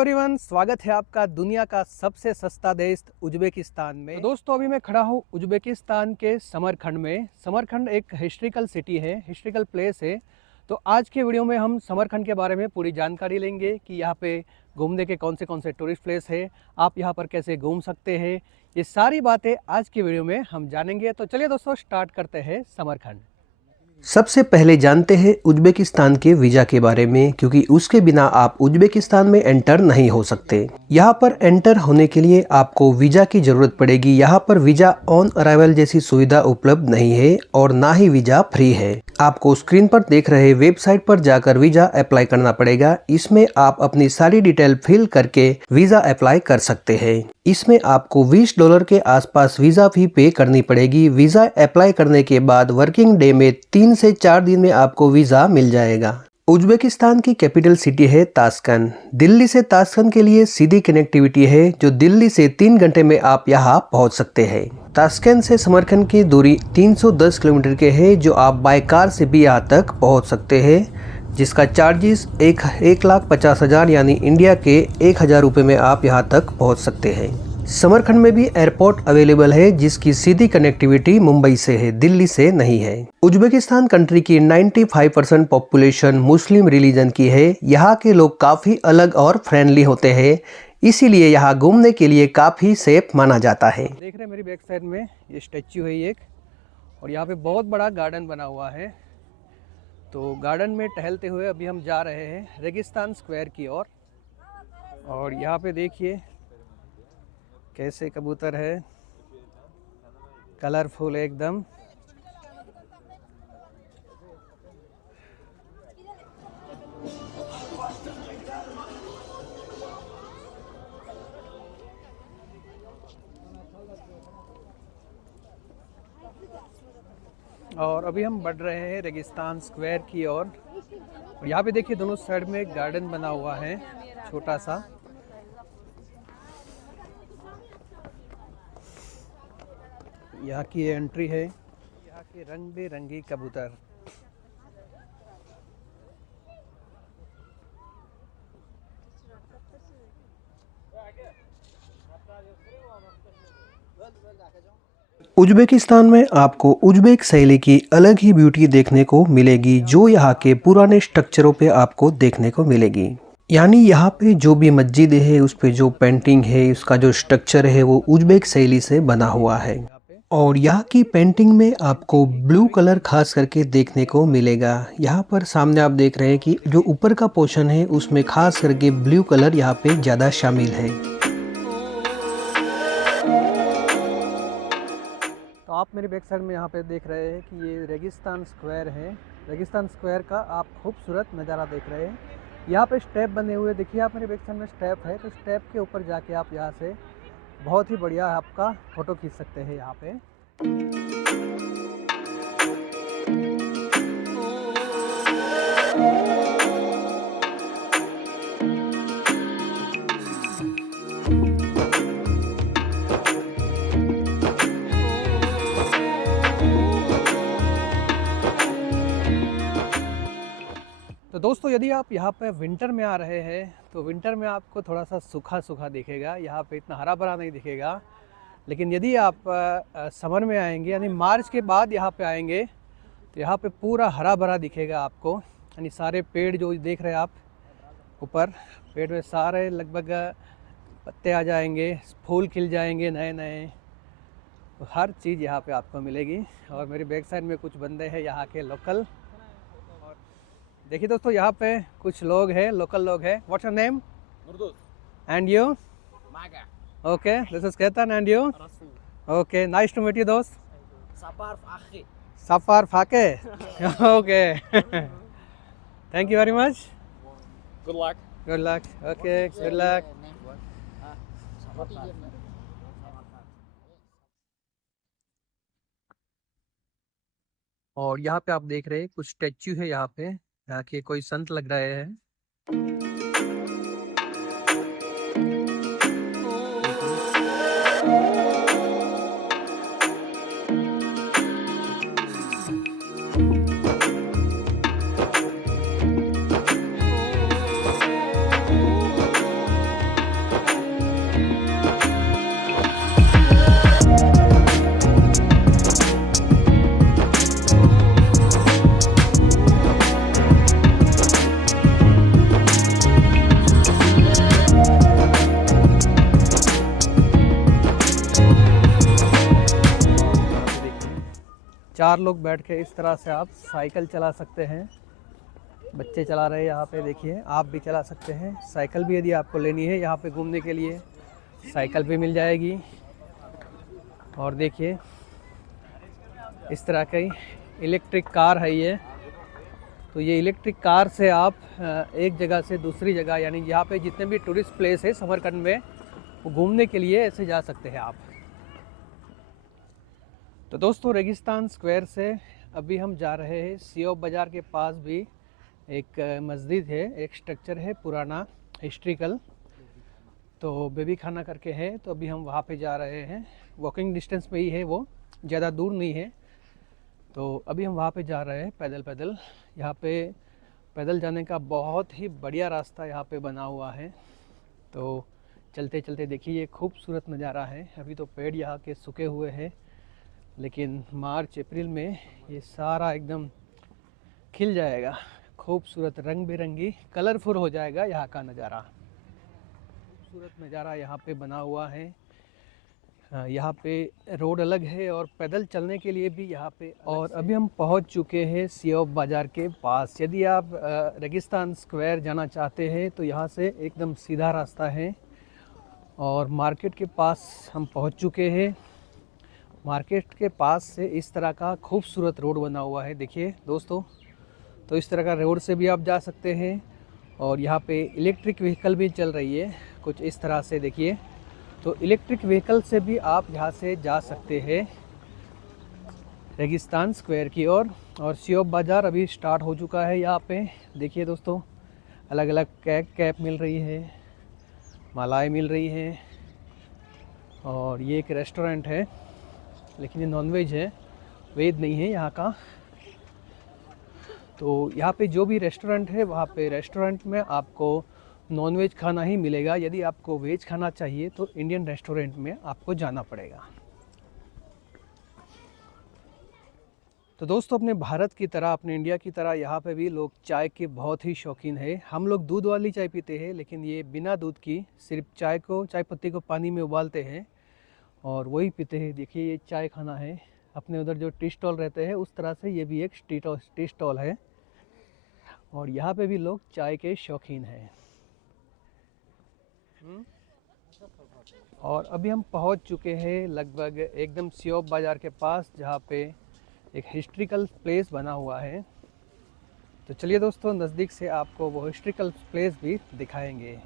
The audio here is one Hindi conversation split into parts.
एवरीवन, स्वागत है आपका दुनिया का सबसे सस्ता देश उज्बेकिस्तान में। तो दोस्तों अभी मैं खड़ा हूँ उज्बेकिस्तान के समरखंड में। समरखंड एक हिस्ट्रिकल सिटी है, हिस्ट्रिकल प्लेस है। तो आज के वीडियो में हम समरखंड के बारे में पूरी जानकारी लेंगे कि यहाँ पे घूमने के कौन से टूरिस्ट प्लेस है, आप यहाँ पर कैसे घूम सकते हैं। ये सारी बातें आज की वीडियो में हम जानेंगे। तो चलिए दोस्तों स्टार्ट करते हैं समरखंड। सबसे पहले जानते हैं उज्बेकिस्तान के वीज़ा के बारे में, क्योंकि उसके बिना आप उज्बेकिस्तान में एंटर नहीं हो सकते। यहाँ पर एंटर होने के लिए आपको वीज़ा की ज़रूरत पड़ेगी। यहाँ पर वीज़ा ऑन अराइवल जैसी सुविधा उपलब्ध नहीं है और ना ही वीज़ा फ्री है। आपको स्क्रीन पर देख रहे वेबसाइट पर जाकर वीज़ा अप्लाई करना पड़ेगा। इसमें आप अपनी सारी डिटेल फिल करके वीज़ा अप्लाई कर सकते हैं। इसमें आपको $20 के आसपास वीज़ा फी पे करनी पड़ेगी। वीज़ा अप्लाई करने के बाद वर्किंग डे में 3 से 4 दिन में आपको वीज़ा मिल जाएगा। उज्बेकिस्तान की कैपिटल सिटी है ताशकंद। दिल्ली से ताशकंद के लिए सीधी कनेक्टिविटी है, जो दिल्ली से 3 घंटे में आप यहाँ पहुँच सकते हैं। ताशकंद से समरखंड की दूरी 310 किलोमीटर के है, जो आप बाय कार से भी यहाँ तक पहुँच सकते हैं, जिसका चार्जेस 1,50,000 यानी इंडिया के 1,000 रुपये में आप यहाँ तक पहुँच सकते हैं। समरखंड में भी एयरपोर्ट अवेलेबल है, जिसकी सीधी कनेक्टिविटी मुंबई से है, दिल्ली से नहीं है। उज्बेकिस्तान कंट्री की 95% पॉपुलेशन मुस्लिम रिलीजन की है। यहाँ के लोग काफ़ी अलग और फ्रेंडली होते हैं, इसीलिए यहाँ घूमने के लिए काफ़ी सेफ माना जाता है। देख रहे हैं मेरी बैक साइड में ये स्टैच्यू है एक, और यहाँ पे बहुत बड़ा गार्डन बना हुआ है। तो गार्डन में टहलते हुए अभी हम जा रहे हैं रेगिस्तान स्क्वायर की ओर। और यहाँ पे देखिए कैसे कबूतर है, कलरफुल एकदम। और अभी हम बढ़ रहे हैं रेगिस्तान स्क्वायर की ओर। और यहाँ पे देखिए दोनों साइड में एक गार्डन बना हुआ है छोटा सा। यहाँ की एंट्री है, यहाँ के रंग बिरंगी कबूतर। उज्बेकिस्तान में आपको उज्बेक शैली की अलग ही ब्यूटी देखने को मिलेगी, जो यहाँ के पुराने स्ट्रक्चरों पे आपको देखने को मिलेगी। यानी यहाँ पे जो भी मस्जिद है, उस पे जो पेंटिंग है, उसका जो स्ट्रक्चर है वो उज्बेक शैली से बना हुआ है। और यहाँ की पेंटिंग में आपको ब्लू कलर खास करके देखने को मिलेगा। यहाँ पर सामने आप देख रहे हैं कि जो ऊपर का पोर्शन है उसमें खास करके ब्लू कलर यहाँ पे ज़्यादा शामिल है। तो आप मेरे बैक साइड में यहाँ पे देख रहे हैं कि ये रेगिस्तान स्क्वायर है। रेगिस्तान स्क्वायर का आप खूबसूरत नज़ारा देख रहे हैं। यहाँ पे स्टेप बने हुए देखिए, आप मेरे बैक साइड में स्टेप है, तो स्टेप के ऊपर जाके आप यहाँ से बहुत ही बढ़िया आपका फ़ोटो खींच सकते हैं यहाँ पे। तो दोस्तों यदि आप यहाँ पे विंटर में आ रहे हैं तो विंटर में आपको थोड़ा सा सूखा सूखा दिखेगा, यहाँ पे इतना हरा भरा नहीं दिखेगा। लेकिन यदि आप समर में आएंगे यानी मार्च के बाद यहाँ पे आएंगे तो यहाँ पे पूरा हरा भरा दिखेगा आपको। यानी सारे पेड़ जो देख रहे हैं आप ऊपर, पेड़ में सारे लगभग पत्ते आ जाएंगे, फूल खिल जाएंगे नए नए। तो हर चीज़ यहाँ पे आपको मिलेगी। और मेरी बैक साइड में कुछ बंदे हैं यहाँ के लोकल। देखिए दोस्तों यहाँ पे कुछ लोग हैं, लोकल लोग हैं। What's your name? And you? Maga. Okay, this is Ketan and you? Rasul. Okay, nice to meet you दोस्त। Sapar Fakhi. Safar Fakhi. Okay, thank you very much. Good luck. Good luck. Okay, good luck. और यहाँ पे आप देख रहे हैं कुछ स्टैच्यू है यहाँ पे, यहाँ के कोई संत लग रहे हैं। 4 लोग बैठ के इस तरह से आप साइकिल चला सकते हैं। बच्चे चला रहे हैं यहाँ पे, देखिए आप भी चला सकते हैं। साइकिल भी यदि आपको लेनी है यहाँ पे घूमने के लिए, साइकिल भी मिल जाएगी। और देखिए इस तरह की इलेक्ट्रिक कार है ये। तो ये इलेक्ट्रिक कार से आप एक जगह से दूसरी जगह, यानी यहाँ पे जितने भी टूरिस्ट प्लेस है समरकंद में, वो घूमने के लिए ऐसे जा सकते हैं आप। तो दोस्तों रेगिस्तान स्क्वायर से अभी हम जा रहे हैं सियोब बाज़ार के पास भी एक मस्जिद है, एक स्ट्रक्चर है पुराना हिस्ट्रिकल, तो बेबी खाना करके है। तो अभी हम वहाँ पे जा रहे हैं, वॉकिंग डिस्टेंस में ही है वो, ज़्यादा दूर नहीं है। तो अभी हम वहाँ पे जा रहे हैं पैदल पैदल। यहाँ पे पैदल जाने का बहुत ही बढ़िया रास्ता यहाँ पे बना हुआ है। तो चलते चलते देखिए ये खूबसूरत नज़ारा है। अभी तो पेड़ यहाँ के सूखे हुए हैं, लेकिन मार्च अप्रैल में ये सारा एकदम खिल जाएगा, खूबसूरत रंग बिरंगी कलरफुल हो जाएगा यहाँ का नज़ारा। खूबसूरत नज़ारा यहाँ पे बना हुआ है। यहाँ पे रोड अलग है और पैदल चलने के लिए भी यहाँ पे। और अभी हम पहुँच चुके हैं सियोब बाज़ार के पास। यदि आप रेगिस्तान स्क्वायर जाना चाहते हैं तो यहाँ से एकदम सीधा रास्ता है और मार्केट के पास हम पहुँच चुके हैं। मार्केट के पास से इस तरह का खूबसूरत रोड बना हुआ है, देखिए दोस्तों। तो इस तरह का रोड से भी आप जा सकते हैं और यहाँ पे इलेक्ट्रिक व्हीकल भी चल रही है कुछ इस तरह से, देखिए। तो इलेक्ट्रिक व्हीकल से भी आप यहाँ से जा सकते हैं रेगिस्तान स्क्वायर की ओर। और सियोब बाज़ार अभी स्टार्ट हो चुका है यहाँ पे, देखिए दोस्तों। अलग अलग कैप मिल रही है, मालाएँ मिल रही है। और ये एक रेस्टोरेंट है, लेकिन ये नॉनवेज है, वेज नहीं है यहाँ का। तो यहाँ पे जो भी रेस्टोरेंट है वहाँ पे रेस्टोरेंट में आपको नॉनवेज खाना ही मिलेगा। यदि आपको वेज खाना चाहिए तो इंडियन रेस्टोरेंट में आपको जाना पड़ेगा। तो दोस्तों अपने भारत की तरह, अपने इंडिया की तरह यहाँ पे भी लोग चाय के बहुत ही शौकीन है। हम लोग दूध वाली चाय पीते हैं, लेकिन ये बिना दूध की सिर्फ चाय पत्ती को पानी में उबालते हैं और वही पीते हैं। देखिए ये चाय खाना है। अपने उधर जो टी स्टॉल रहते हैं उस तरह से ये भी एक टी स्टॉल है और यहाँ पे भी लोग चाय के शौकीन हैं। और अभी हम पहुँच चुके हैं लगभग एकदम सियोब बाज़ार के पास, जहाँ पे एक हिस्ट्रिकल प्लेस बना हुआ है। तो चलिए दोस्तों नज़दीक से आपको वो हिस्ट्रिकल प्लेस भी दिखाएंगे।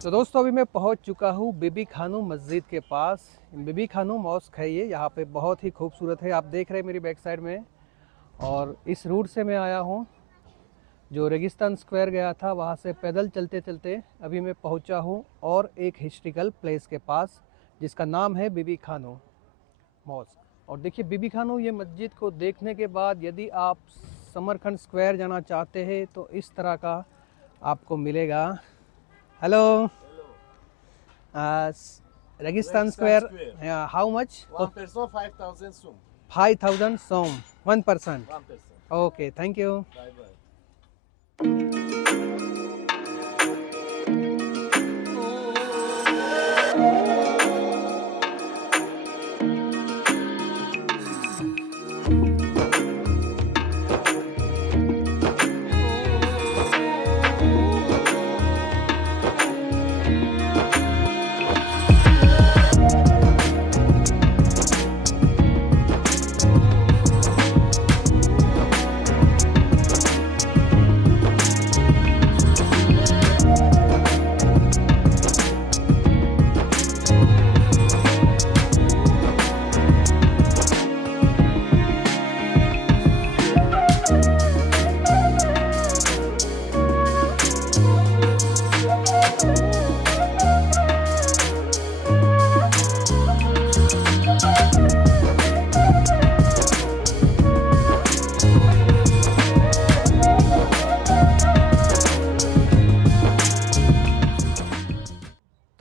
तो दोस्तों अभी मैं पहुंच चुका हूं बीबी खानू मस्जिद के पास। बीबी खानू मॉस्क है ये, यहाँ पे बहुत ही खूबसूरत है, आप देख रहे हैं मेरी बैक साइड में। और इस रूट से मैं आया हूं, जो रेगिस्तान स्क्वायर गया था वहाँ से पैदल चलते चलते अभी मैं पहुँचा हूँ और एक हिस्ट्रिकल प्लेस के पास जिसका नाम है बीबी खानू मॉस्क। और देखिए बीबी खानू ये मस्जिद को देखने के बाद यदि आप समरकंद स्क्वायर जाना चाहते हैं तो इस तरह का आपको मिलेगा। Hello, Registan square, how much? 1 person 5,000 soom. 5,000 som 1 person. 1 person. Okay, thank you. Bye bye.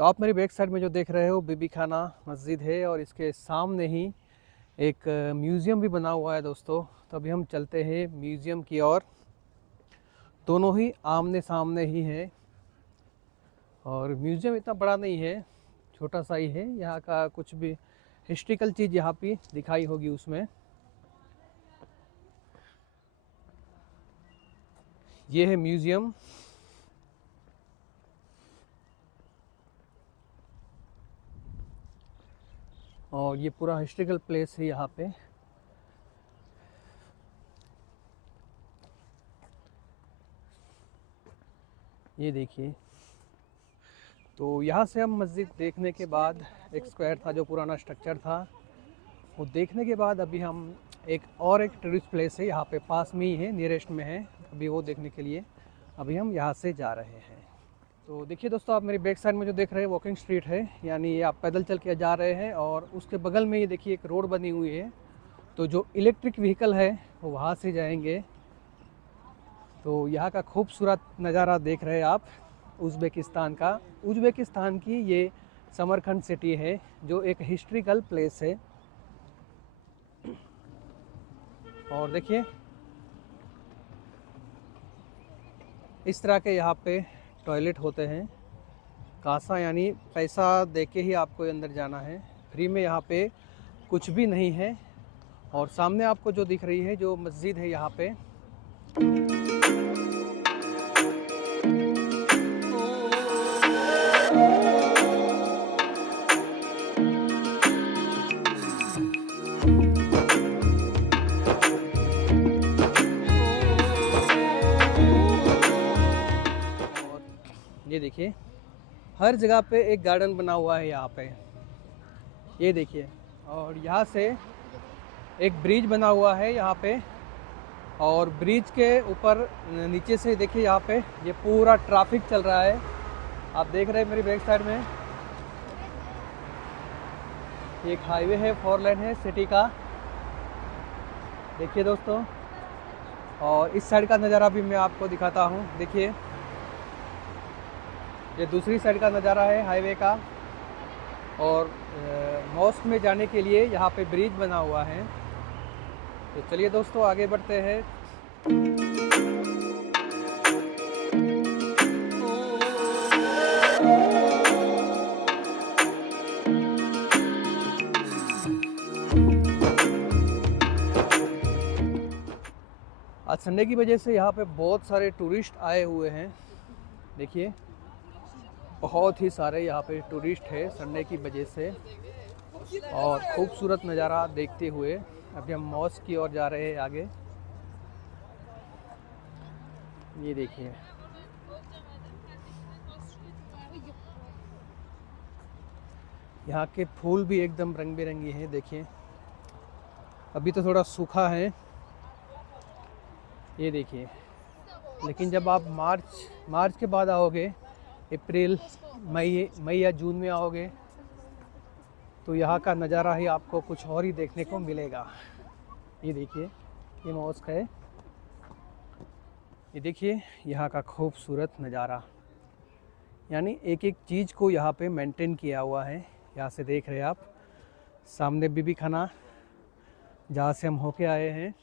आप मेरी बैक साइड में जो देख रहे हो बीबी खाना मस्जिद है और इसके सामने ही एक म्यूज़ियम भी बना हुआ है दोस्तों। तो अभी हम चलते हैं म्यूज़ियम की ओर। दोनों ही आमने सामने ही है और म्यूज़ियम इतना बड़ा नहीं है, छोटा सा ही है। यहाँ का कुछ भी हिस्ट्रिकल चीज़ यहाँ पे दिखाई होगी उसमें। ये है म्यूज़ियम। और ये पूरा हिस्ट्रिकल प्लेस है यहाँ पे। ये देखिए, तो यहाँ से हम मस्जिद देखने के बाद, एक स्क्वायर था जो पुराना स्ट्रक्चर था, वो देखने के बाद अभी हम एक टूरिस्ट प्लेस है यहाँ पे पास में ही है, नियरेस्ट में है, अभी वो देखने के लिए अभी हम यहाँ से जा रहे हैं। तो देखिए दोस्तों, आप मेरी बैक साइड में जो देख रहे हैं वॉकिंग स्ट्रीट है, यानी ये आप पैदल चल के जा रहे हैं और उसके बगल में ये देखिए एक रोड बनी हुई है। तो जो इलेक्ट्रिक व्हीकल है वो वहाँ से जाएंगे। तो यहाँ का खूबसूरत नज़ारा देख रहे हैं आप उज़्बेकिस्तान का। उज़्बेकिस्तान की ये समरखंड सिटी है जो एक हिस्ट्रिकल प्लेस है। और देखिए इस तरह के यहाँ पे टॉयलेट होते हैं, कासा, यानी पैसा देके ही आपको अंदर जाना है, फ्री में यहाँ पे कुछ भी नहीं है। और सामने आपको जो दिख रही है जो मस्जिद है यहाँ पे, ये देखिए हर जगह पे एक गार्डन बना हुआ है यहाँ पे, ये देखिए। और यहाँ से एक ब्रिज बना हुआ है यहाँ पे, और ब्रिज के ऊपर नीचे से देखिए यहाँ पे ये पूरा ट्रैफिक चल रहा है। आप देख रहे हैं मेरी बैक साइड में एक हाईवे है, 4 लेन है सिटी का, देखिए दोस्तों। और इस साइड का नज़ारा भी मैं आपको दिखाता हूँ। देखिए ये दूसरी साइड का नज़ारा है हाईवे का। और मॉस्क में जाने के लिए यहाँ पे ब्रिज बना हुआ है। तो चलिए दोस्तों आगे बढ़ते हैं। आज संडे की वजह से यहाँ पे बहुत सारे टूरिस्ट आए हुए हैं। देखिए बहुत ही सारे यहाँ पे टूरिस्ट है संडे की वजह से। और खूबसूरत नज़ारा देखते हुए अभी हम मॉस्क की ओर जा रहे हैं आगे। ये देखिए यहाँ के फूल भी एकदम रंग बिरंगी हैं। देखिए अभी तो थोड़ा सूखा है, ये देखिए, लेकिन जब आप मार्च के बाद आओगे, अप्रैल मई या जून में आओगे, तो यहाँ का नज़ारा ही आपको कुछ और ही देखने को मिलेगा। ये देखिए ये मॉस्क है, ये देखिए यहाँ का खूबसूरत नज़ारा, यानी एक एक चीज़ को यहाँ पे मेंटेन किया हुआ है। यहाँ से देख रहे हैं आप सामने बीबी खाना जहाँ से हम होके आए हैं।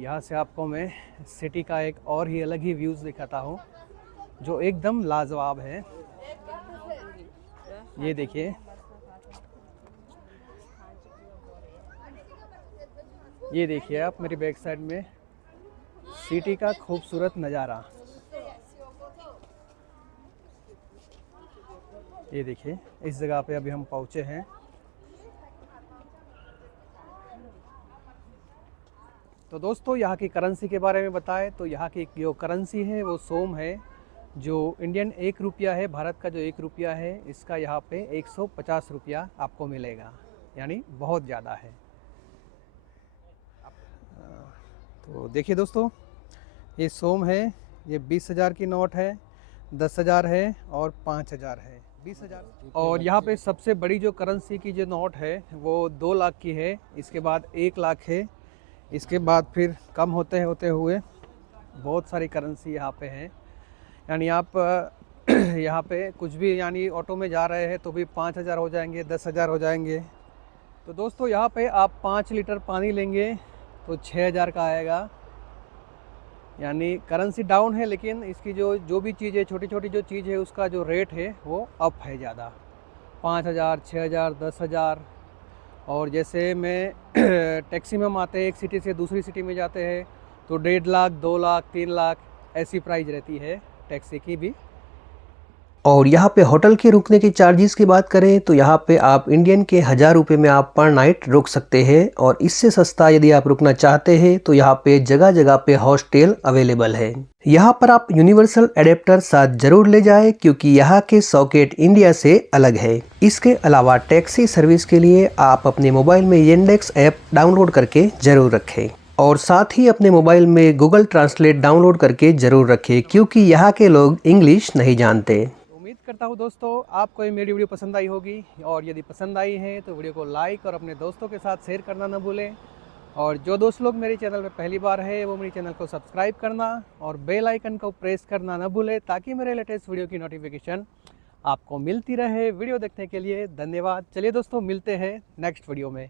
यहाँ से आपको मैं सिटी का एक और ही अलग ही व्यूज़ दिखाता हूँ जो एकदम लाजवाब है। ये देखिए ये देखिए आप मेरी बैक साइड में सिटी का खूबसूरत नज़ारा। ये देखिए इस जगह पे अभी हम पहुँचे हैं। तो दोस्तों यहाँ की करेंसी के बारे में बताएं तो यहाँ की जो करेंसी है वो सोम है। जो इंडियन 1 रुपया है, भारत का जो 1 रुपया है, इसका यहाँ पे 150 रुपया आपको मिलेगा, यानी बहुत ज़्यादा है। तो देखिए दोस्तों, ये सोम है, ये 20,000 की नोट है, 10,000 है और 5,000 है। 20,000। और यहाँ पे सबसे बड़ी जो करेंसी की जो नोट है वो 2 लाख की है, इसके बाद 1 लाख है, इसके बाद फिर कम होते हुए बहुत सारी करेंसी यहाँ पे हैं। यानी आप यहाँ पे कुछ भी, यानी ऑटो में जा रहे हैं तो भी 5,000 हो जाएंगे, 10,000 हो जाएंगे। तो दोस्तों यहाँ पे आप 5 लीटर पानी लेंगे तो 6,000 का आएगा। यानी करेंसी डाउन है, लेकिन इसकी जो भी चीज़ है, छोटी छोटी जो चीज़ है, उसका जो रेट है वो अप है ज़्यादा। 5,000, 6,000, 10,000। और जैसे मैं टैक्सी में हम आते हैं, एक सिटी से दूसरी सिटी में जाते हैं तो 1.5 लाख, 2 लाख, 3 लाख ऐसी प्राइस रहती है टैक्सी की भी। और यहाँ पे होटल के रुकने के चार्जेस की बात करें तो यहाँ पे आप इंडियन के 1,000 रुपये में आप पर नाइट रुक सकते हैं। और इससे सस्ता यदि आप रुकना चाहते हैं तो यहाँ पे जगह जगह पे हॉस्टल अवेलेबल है। यहाँ पर आप यूनिवर्सल एडेप्टर साथ जरूर ले जाएं, क्योंकि यहाँ के सॉकेट इंडिया से अलग है। इसके अलावा टैक्सी सर्विस के लिए आप अपने मोबाइल में येंडेक्स ऐप डाउनलोड करके जरूर रखें। और साथ ही अपने मोबाइल में गूगल ट्रांसलेट डाउनलोड करके जरूर रखें, क्योंकि यहाँ के लोग इंग्लिश नहीं जानते। उम्मीद करता हूँ दोस्तों आपको ये मेरी वीडियो पसंद आई होगी, और यदि पसंद आई है तो वीडियो को लाइक और अपने दोस्तों के साथ शेयर करना न भूलें। और जो दोस्त लोग मेरे चैनल में पहली बार है वो मेरे चैनल को सब्सक्राइब करना और बेल आइकन को प्रेस करना न भूलें, ताकि मेरे लेटेस्ट वीडियो की नोटिफिकेशन आपको मिलती रहे। वीडियो देखने के लिए धन्यवाद। चलिए दोस्तों, मिलते हैं नेक्स्ट वीडियो में।